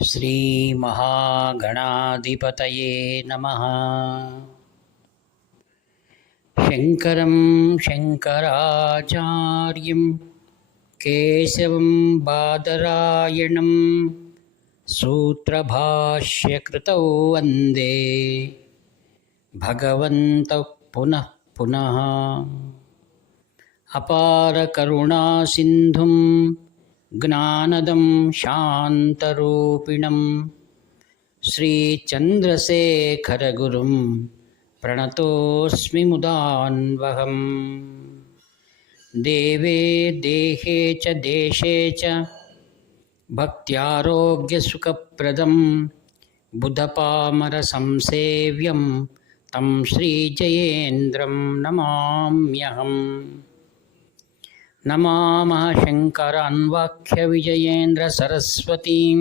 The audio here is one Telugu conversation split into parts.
श्रीमहागणाधिपतये नमः। शङ्करं शङ्कराचार्यं केशवं बादरायणं सूत्रभाष्यकृतौ वन्दे भगवन्तौ पुनः पुनः। अपारकरुणासिन्धुं ज्ञानदं शान्तरूपिणं श्रीचन्द्रशेखरगुरुं प्रणतोऽस्मि मुदान्वहम्। देवे देहे च देशे च भक्त्यारोग्यसुखप्रदं बुधपामरसंसेव्यं तं श्रीजयेन्द्रं नमाम्यहम्। नमामः शङ्करान्वाख्यविजयेन्द्रसरस्वतीं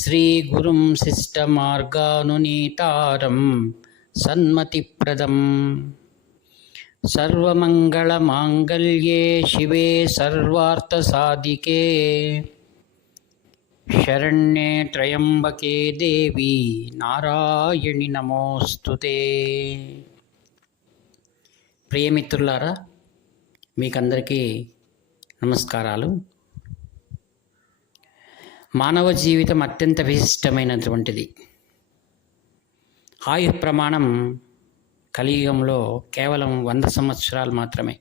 श्रीगुरुं शिष्टमार्गानुनीतारं सन्मतिप्रदम्। सर्वमङ्गलमाङ्गल्ये शिवे सर्वार्थसाधिके शरण्ये त्र्यम्बके देवी नारायणि नमोस्तुते। ప్రియమిత్రులారా, మీకందరికీ నమస్కారాలు. మానవ జీవితం అత్యంత విశిష్టమైనటువంటిది. ఆయు ప్రమాణం కలియుగంలో కేవలం 100 సంవత్సరాలు మాత్రమే.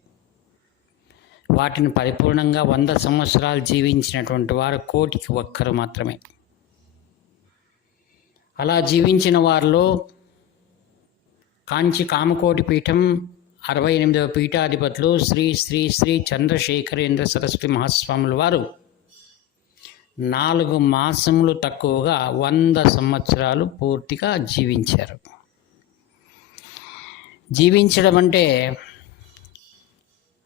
వాటిని పరిపూర్ణంగా 100 సంవత్సరాలు జీవించినటువంటి వారు 1,000,000 మాత్రమే. అలా జీవించిన వారిలో కాంచి కామకోటి పీఠం 68వ పీఠాధిపతులు శ్రీ శ్రీ శ్రీ చంద్రశేఖరేంద్ర సరస్వతి మహాస్వాముల వారు 4 మాసములు తక్కువగా 100 సంవత్సరాలు పూర్తిగా జీవించారు. జీవించడం అంటే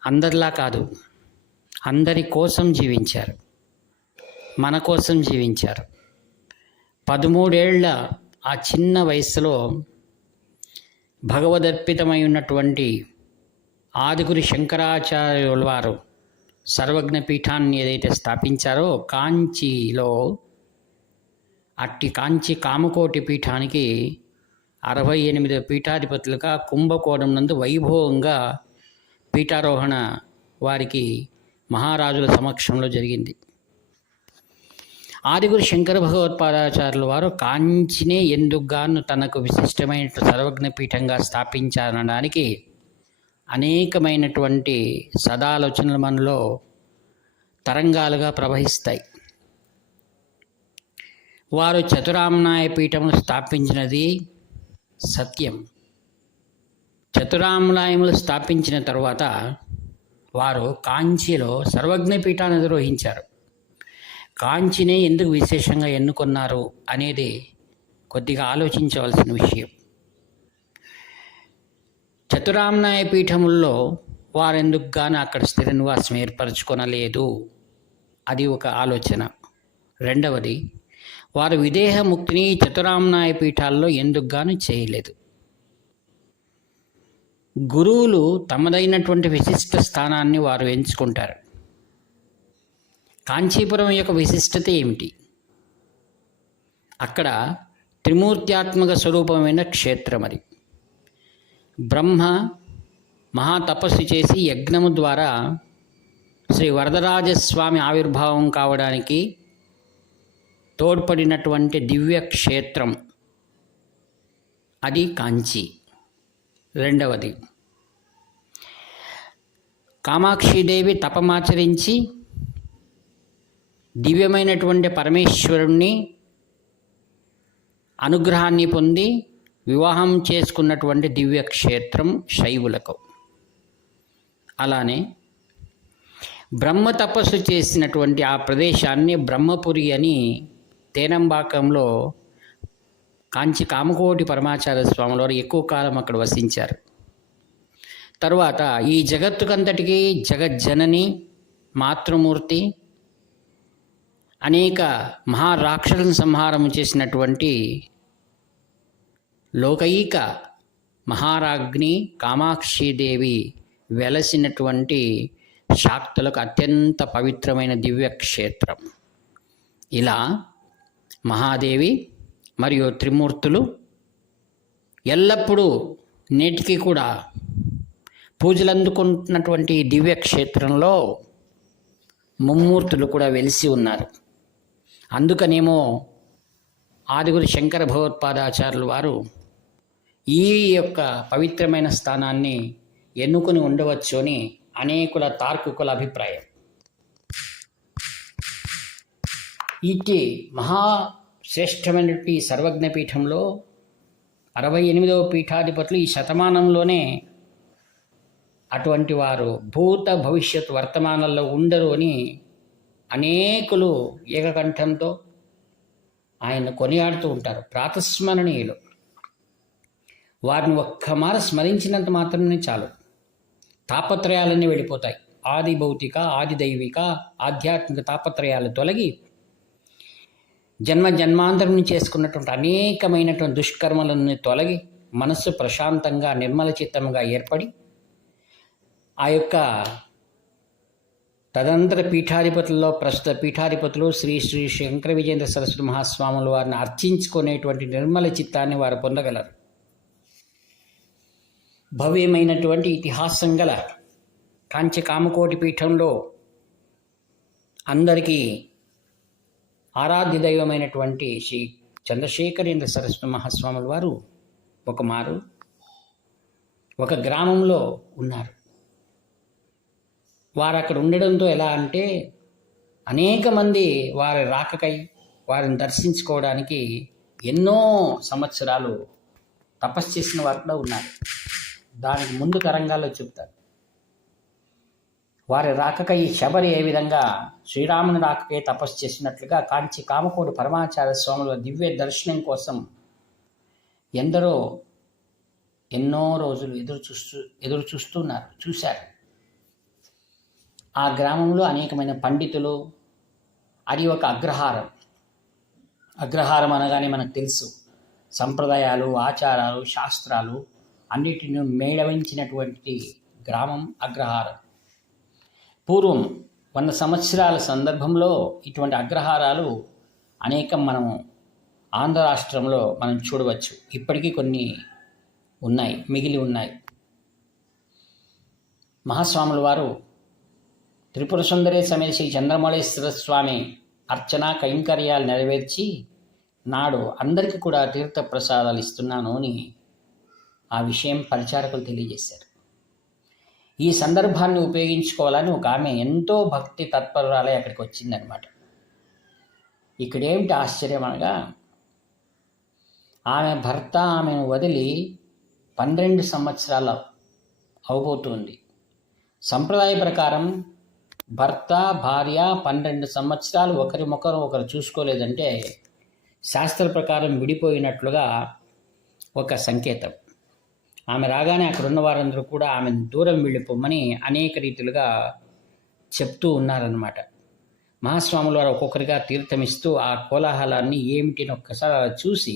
అందరిలా కాదు, అందరి కోసం జీవించారు, మన కోసం జీవించారు. 13 ఏళ్ల ఆ చిన్న వయసులో భగవదర్పితమై ఉన్నటువంటి ఆదిగురు శంకరాచార్యుల వారు సర్వజ్ఞ పీఠాన్ని ఏదైతే స్థాపించారో కాంచీలో, అట్టి కాంచి కామకోటి పీఠానికి 68 పీఠాధిపతులుగా కుంభకోణం నందు వైభవంగా పీఠారోహణ వారికి మహారాజుల సమక్షంలో జరిగింది. ఆదిగురు శంకర భగవత్పాదాచార్యుల వారు కాంచినే ఎందుకుగాను తనకు విశిష్టమైన సర్వజ్ఞ పీఠంగా స్థాపించారనడానికి అనేకమైనటువంటి సదాలోచనలు మనలో తరంగాలుగా ప్రవహిస్తాయి. వారు చతురామ్నాయ పీఠమును స్థాపించినది సత్యం. చతురామ్నాయములు స్థాపించిన తరువాత వారు కాంచీలో సర్వజ్ఞ పీఠాన్ని నిర్వహించారు. కాంచినే ఎందుకు విశేషంగా ఎన్నుకున్నారు అనేది కొద్దిగా ఆలోచించవలసిన విషయం. చతురామ్నాయ పీఠముల్లో వారెందుకు గాను అక్కడ స్థిర నివాసం ఏర్పరచుకొనలేదు, అది ఒక ఆలోచన. రెండవది, వారు విదేహ ముక్తిని చతురామ్నాయ పీఠాల్లో ఎందుకు గాను చేయలేదు. గురువులు తమదైనటువంటి విశిష్ట స్థానాన్ని వారు ఎంచుకుంటారు. కాంచీపురం యొక్క విశిష్టత ఏమిటి? అక్కడ త్రిమూర్త్యాత్మక స్వరూపమైన క్షేత్రం అది. బ్రహ్మ మహాతపస్సు చేసి యజ్ఞము ద్వారా శ్రీ వరదరాజస్వామి ఆవిర్భావం కావడానికి తోడ్పడినటువంటి దివ్య క్షేత్రం అది కాంచి. రెండవది, కామాక్షిదేవి తపమాచరించి దివ్యమైనటువంటి పరమేశ్వరుణ్ణి అనుగ్రహాన్ని పొంది వివాహం చేసుకున్నటువంటి దివ్యక్షేత్రం శైవులకు. అలానే బ్రహ్మ తపస్సు చేసినటువంటి ఆ ప్రదేశాన్ని బ్రహ్మపురి అని తేనంబాకంలో కాంచి కామకోటి పరమాచార్య స్వాముల వారు ఎక్కువ కాలం అక్కడ వసించారు. తరువాత ఈ జగత్తుకంతటికీ జగజ్జనని మాతృమూర్తి, అనేక మహారాక్షసులను సంహారం చేసినటువంటి లోకైక మహారాజ్ఞి కామాక్షిదేవి వెలసినటువంటి శాక్తులకు అత్యంత పవిత్రమైన దివ్యక్షేత్రం. ఇలా మహాదేవి మరియు త్రిమూర్తులు ఎల్లప్పుడూ నేటికి కూడా పూజలు అందుకుంటున్నటువంటి దివ్య క్షేత్రంలో ముమ్మూర్తులు కూడా వెలిసి ఉన్నారు. అందుకనేమో ఆదిగురు శంకర భగవత్పాదాచార్యులు వారు ఈ యొక్క పవిత్రమైన స్థానాన్ని ఎన్నుకొని ఉండవచ్చు అని అనేకుల తార్కికుల అభిప్రాయం. ఇట్టి మహాశ్రేష్టమైనటువంటి సర్వజ్ఞ పీఠంలో 68వ పీఠాధిపతులు ఈ శతమానంలోనే అటువంటి వారు భూత భవిష్యత్ వర్తమానంలో ఉండరు అని అనేకులు ఏకకంఠంతో ఆయన కొనియాడుతూ ఉంటారు. ప్రాతస్మరణీయులు. వారిని ఒక్కమార స్మరించినంత మాత్రమే చాలు, తాపత్రయాలన్నీ వెళ్ళిపోతాయి. ఆది భౌతిక, ఆది దైవిక, ఆధ్యాత్మిక తాపత్రయాలు తొలగి జన్మాంతరం నుంచి చేసుకున్నటువంటి అనేకమైనటువంటి దుష్కర్మలను తొలగి మనస్సు ప్రశాంతంగా నిర్మల చిత్తంగా ఏర్పడి ఆ యొక్క తదంతర పీఠాధిపతుల్లో ప్రస్తుత పీఠాధిపతులు శ్రీ శ్రీ శంకర విజయేంద్ర సరస్వతి మహాస్వాములు వారిని అర్చించుకునేటువంటి నిర్మల చిత్తాన్ని వారు పొందగలరు. భవ్యమైనటువంటి ఇతిహాసం గల కాంచి కామకోటి పీఠంలో అందరికీ ఆరాధ్య దైవమైనటువంటి శ్రీ చంద్రశేఖరేంద్ర సరస్వతి మహాస్వాముల వారు ఒకమారు ఒక గ్రామంలో ఉన్నారు. వారు అక్కడ ఉండడంతో ఎలా అంటే అనేక మంది వారి రాకకై వారిని దర్శించుకోవడానికి ఎన్నో సంవత్సరాలు తపస్సు చేసిన వారు కూడా ఉన్నారు. దానికి ముందు తరంగాల్లో చెప్తారు. వారి రాకకై శబరి ఏ విధంగా శ్రీరాముని రాకకై తపస్సు చేసినట్లుగా కాంచి కామకోటి పరమాచార్య స్వాముల దివ్య దర్శనం కోసం ఎందరో ఎన్నో రోజులు ఎదురు చూశారు. ఆ గ్రామంలో అనేకమైన పండితులు, అది ఒక అగ్రహారం అనగానే మనకు తెలుసు, సంప్రదాయాలు, ఆచారాలు, శాస్త్రాలు అన్నిటిని మేళవించినటువంటి గ్రామం అగ్రహారం. పూర్వం 100 సంవత్సరాల సందర్భంలో ఇటువంటి అగ్రహారాలు అనేకం మనము ఆంధ్ర రాష్ట్రంలో మనం చూడవచ్చు. ఇప్పటికీ కొన్ని ఉన్నాయి, మిగిలి ఉన్నాయి. మహాస్వాముల వారు త్రిపుర సుందరి సమేత శ్రీ చంద్రమౌళేశ్వర స్వామి అర్చన కైంకర్యాలు నెరవేర్చి నాడు అందరికీ కూడా తీర్థ ప్రసాదాలు ఇస్తున్నాను అని ఆ విషయం పరిచారకులు తెలియజేశారు. ఈ సందర్భాన్ని ఉపయోగించుకోవాలని ఒక ఆమె ఎంతో భక్తి తత్పరురాలే అక్కడికి వచ్చిందనమాట. ఇక్కడేమిటి ఆశ్చర్యం అనగా, ఆమె భర్త ఆమెను వదిలి 12 సంవత్సరాలు అవబోతుంది. సంప్రదాయ ప్రకారం భర్త భార్య 12 సంవత్సరాలు ఒకరు చూసుకోలేదంటే శాస్త్ర ప్రకారం విడిపోయినట్లుగా ఒక సంకేతం. ఆమె రాగానే అక్కడ ఉన్న వారందరూ కూడా ఆమెను దూరం వెళ్ళిపోమని అనేక రీతులుగా చెప్తూ ఉన్నారన్నమాట. మహాస్వాముల వారు ఒక్కొక్కరిగా తీర్థమిస్తూ ఆ కోలాహలాన్ని ఏమిటిని ఒక్కసారి చూసి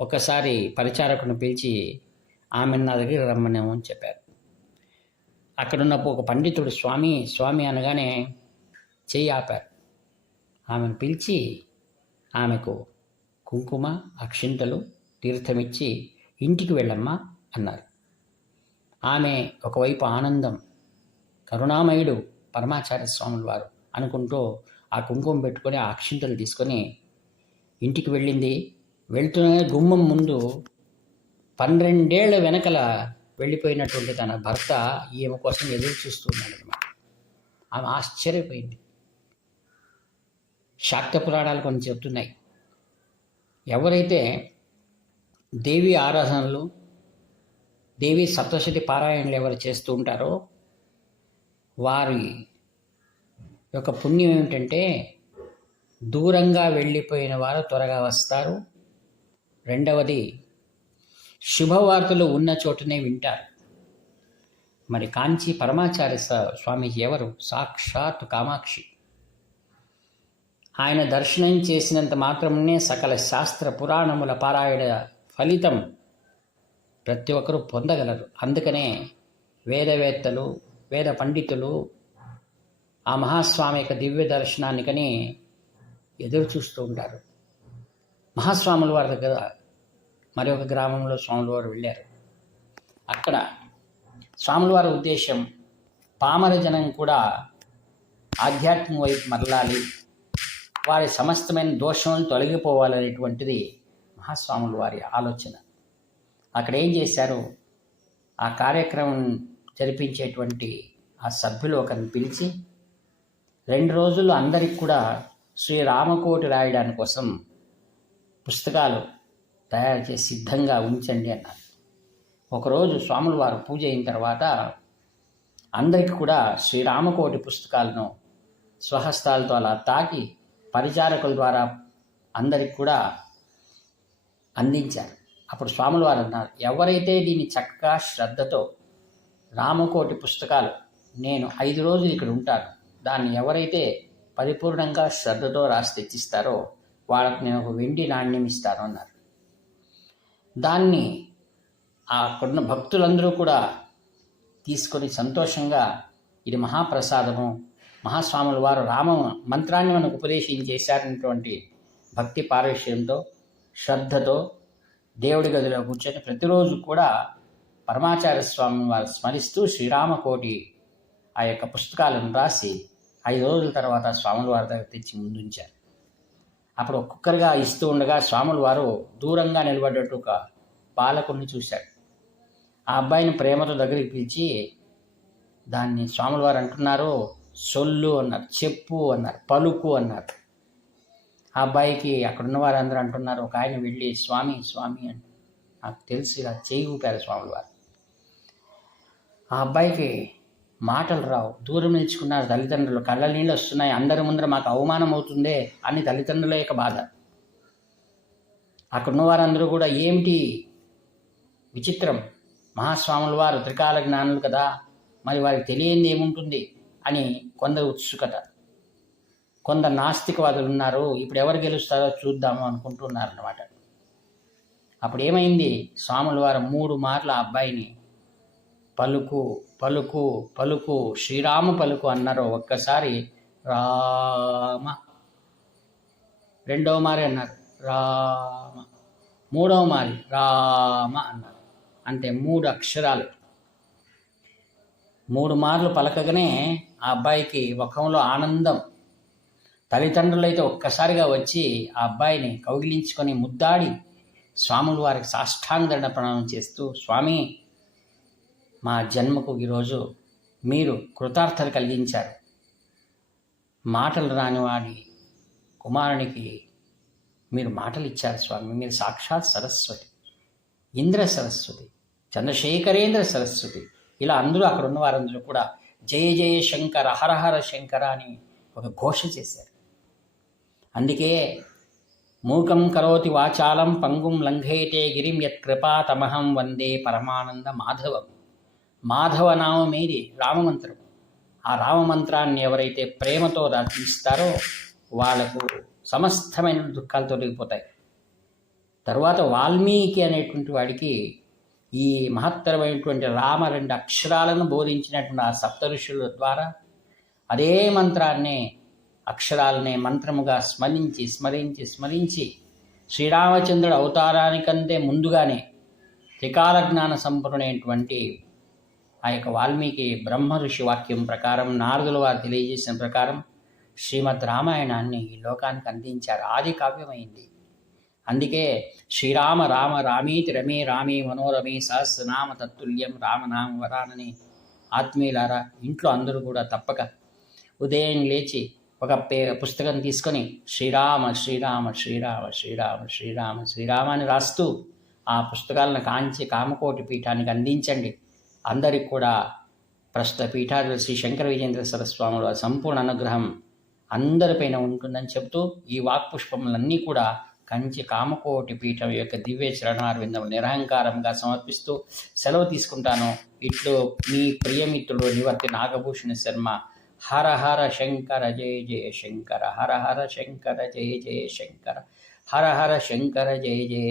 ఒకసారి పరిచారకుని పిలిచి ఆమెను నా దగ్గర రమ్మనేమో అని చెప్పారు. అక్కడున్న ఒక పండితుడు స్వామి అనగానే చెయ్యి ఆపారు. ఆమెను పిలిచి ఆమెకు కుంకుమ, అక్షింతలు, తీర్థమిచ్చి ఇంటికి వెళ్ళమ్మా అన్నారు. ఆమె ఒకవైపు ఆనందం, కరుణామయుడు పరమాచార్య స్వాముల వారు అనుకుంటూ ఆ కుంకుమ పెట్టుకొని ఆ అక్షింతలు తీసుకొని ఇంటికి వెళ్ళింది. వెళ్తున్న గుమ్మం ముందు 12 ఏళ్ల వెనకల వెళ్ళిపోయినటువంటి తన భర్త ఈమె కోసం ఎదురు చూస్తున్నాడు అనమాట. ఆమె ఆశ్చర్యపోయింది. శాక్త పురాణాలు కొన్ని చెప్తున్నాయి, ఎవరైతే దేవి ఆరాధనలు, దేవి సప్తశతి పారాయణలు ఎవరు చేస్తూ ఉంటారో వారి యొక్క పుణ్యం ఏమిటంటే దూరంగా వెళ్ళిపోయిన వారు త్వరగా వస్తారు. రెండవది, శుభవార్తలు ఉన్న చోటనే వింటారు. మరి కాంచి పరమాచార్య స్వామీజీ ఎవరు? సాక్షాత్ కామాక్షి. ఆయన దర్శనం చేసినంత మాత్రమే సకల శాస్త్ర పురాణముల పారాయణ ఫలితం ప్రతి ఒక్కరూ పొందగలరు. అందుకనే వేదవేత్తలు, వేద పండితులు ఆ మహాస్వామి యొక్క దివ్య దర్శనానికని ఎదురు చూస్తూ ఉంటారు. మహాస్వాముల వారి దగ్గర మరి ఒక గ్రామంలో స్వాముల వారు వెళ్ళారు. అక్కడ స్వాముల వారి ఉద్దేశం పామర జనం కూడా ఆధ్యాత్మం వైపు మరలాలి, వారి సమస్తమైన దోషం తొలగిపోవాలనేటువంటిది మహాస్వాముల వారి ఆలోచన. అక్కడ ఏం చేశారు, ఆ కార్యక్రమం జరిపించేటువంటి ఆ సభ్యులు ఒకరిని పిలిచి 2 రోజుల్లో అందరికి కూడా శ్రీరామకోటి రాయడానికి కోసం పుస్తకాలు తయారు చేసి సిద్ధంగా ఉంచండి అన్నారు. ఒకరోజు స్వాముల వారు పూజ అయిన తర్వాత అందరికీ కూడా శ్రీరామకోటి పుస్తకాలను స్వహస్తాలతో అలా తాకి పరిచారకుల ద్వారా అందరికి కూడా అందించారు. అప్పుడు స్వాముల వారు అన్నారు, ఎవరైతే దీన్ని చక్కగా శ్రద్ధతో రామకోటి పుస్తకాలు నేను 5 రోజులు ఇక్కడ ఉంటాను, దాన్ని ఎవరైతే పరిపూర్ణంగా శ్రద్ధతో రాసి తెచ్చిస్తారో వాళ్ళకి నేను ఒక వెండి నాణ్యం ఇస్తాను అన్నారు. దాన్ని అక్కడున్న భక్తులందరూ కూడా తీసుకొని సంతోషంగా ఇది మహాప్రసాదము, మహాస్వాముల వారు రామ మంత్రాన్ని మనకు ఉపదేశించేశారనేటువంటి భక్తి పారవశ్యంతో శ్రద్ధతో దేవుడి గదిలో కూర్చొని ప్రతిరోజు కూడా పరమాచార్య స్వామి వారు స్మరిస్తూ శ్రీరామకోటి ఆ యొక్క పుస్తకాలను రాసి 5 రోజుల తర్వాత స్వాముల వారి దగ్గర తెచ్చి ముందుంచారు. అప్పుడు ఒక్కొక్కరుగా ఇస్తూ ఉండగా స్వాముల వారు దూరంగా నిలబడ్డట్టు ఒక బాలకుడిని చూశాడు. ఆ అబ్బాయిని ప్రేమతో దగ్గరికి పిలిచి దాన్ని స్వాముల వారు అంటున్నారు, సొల్లు అన్నారు, చెప్పు అన్నారు, పలుకు అన్నారు. ఆ అబ్బాయికి అక్కడున్న వారందరూ అంటున్నారు, ఒక ఆయన వెళ్ళి స్వామి స్వామి అని నాకు తెలిసి ఇలా చేయి ఊపారు స్వాముల వారు. ఆ అబ్బాయికి మాటలు రావు, దూరం నిలుచుకున్నారు తల్లిదండ్రులు, కళ్ళ నీళ్ళు వస్తున్నాయి, అందరి ముందర మాకు అవమానం అవుతుందే అని తల్లిదండ్రుల యొక్క బాధ. అక్కడున్న వారందరూ కూడా ఏమిటి విచిత్రం, మహాస్వాముల వారు త్రికాల జ్ఞానులు కదా, మరి వారికి తెలియంది ఏముంటుంది అని కొందరు ఉత్సుకత, కొందరు నాస్తికవాదులు ఉన్నారు, ఇప్పుడు ఎవరు గెలుస్తారో చూద్దాము అనుకుంటున్నారు అన్నమాట. అప్పుడు ఏమైంది, స్వాముల వారు 3 మార్లు ఆ అబ్బాయిని పలుకు పలుకు పలుకు శ్రీరామ పలుకు అన్నారు. ఒక్కసారి రామ, 2వ మారి అన్నారు రామ, 3వ మారి రామ అన్నారు. అంటే 3 అక్షరాలు 3 మార్లు పలకగానే ఆ అబ్బాయికి ముఖంలో ఆనందం. తల్లిదండ్రులైతే ఒక్కసారిగా వచ్చి ఆ అబ్బాయిని కౌగిలించుకొని ముద్దాడి స్వాముల వారికి సాష్టాంగ ప్రణామం చేస్తూ, స్వామి మా జన్మకు ఈరోజు మీరు కృతార్థత కలిగించారు, మాటలు రాని వాడి కుమారునికి మీరు మాటలు ఇచ్చారు స్వామి, మీరు సాక్షాత్ సరస్వతి, ఇంద్ర సరస్వతి, చంద్రశేఖరేంద్ర సరస్వతి. ఇలా అందరూ అక్కడ ఉన్న వారందరూ కూడా జయ జయ శంకర హరహర శంకర అని ఒక ఘోష చేశారు. అందుకే మూకం కరోతి వాచాలం పంగుం లంఘయతే గిరిం యత్కృపాతమహం వందే పరమానంద మాధవం. మాధవనామమేది రామమంత్రం. ఆ రామమంత్రాన్ని ఎవరైతే ప్రేమతో రచిస్తారో వాళ్లకు సమస్తమైన దుఃఖాలు తొలగిపోతాయి. తరువాత వాల్మీకి అనేటువంటి వాడికి ఈ మహత్తరమైనటువంటి రామ 2 అక్షరాలను బోధించినటువంటి ఆ సప్తఋషుల ద్వారా అదే మంత్రాన్నే అక్షరాలనే మంత్రముగా స్మరించి స్మరించి స్మరించి శ్రీరామచంద్రుడు అవతారానికంటే ముందుగానే త్రికాల జ్ఞాన సంపన్నుడైనటువంటి ఆ యొక్క వాల్మీకి బ్రహ్మ ఋషి వాక్యం ప్రకారం నారదుల వారు తెలియజేసిన ప్రకారం శ్రీమద్ రామాయణాన్ని ఈ లోకానికి అందించారు. ఆది కావ్యమైంది. అందుకే శ్రీరామ రామ రామీతి రమే రామే మనోరమే సహస్రనామ తత్తుల్యం రామనామ వరానని ఆత్మీయులారా, ఇంట్లో అందరూ కూడా తప్పక ఉదయం లేచి ఒక పుస్తకం తీసుకొని శ్రీరామ శ్రీరామ శ్రీరామ శ్రీరామ శ్రీరామ శ్రీరామ అని రాస్తూ ఆ పుస్తకాలను కాంచి కామకోటి పీఠానికి అందించండి. అందరికి కూడా ప్రస్తుత పీఠాధిపతి శ్రీ శంకర విజయేంద్ర సరస్వాముల సంపూర్ణ అనుగ్రహం అందరిపైన ఉంటుందని చెబుతూ ఈ వాక్పుష్పములన్నీ కూడా కంచి కామకోటి పీఠం యొక్క దివ్య చరణారవిందం నిరహంకారంగా సమర్పిస్తూ సెలవు తీసుకుంటాను. ఇట్లు మీ ప్రియమిత్రుడు నివర్తి నాగభూషణ శర్మ. హర హర శంకర జయ జయ శంకర, హర హర శంకర జయ జయ శంకర, హర హర శంకర జయ జయ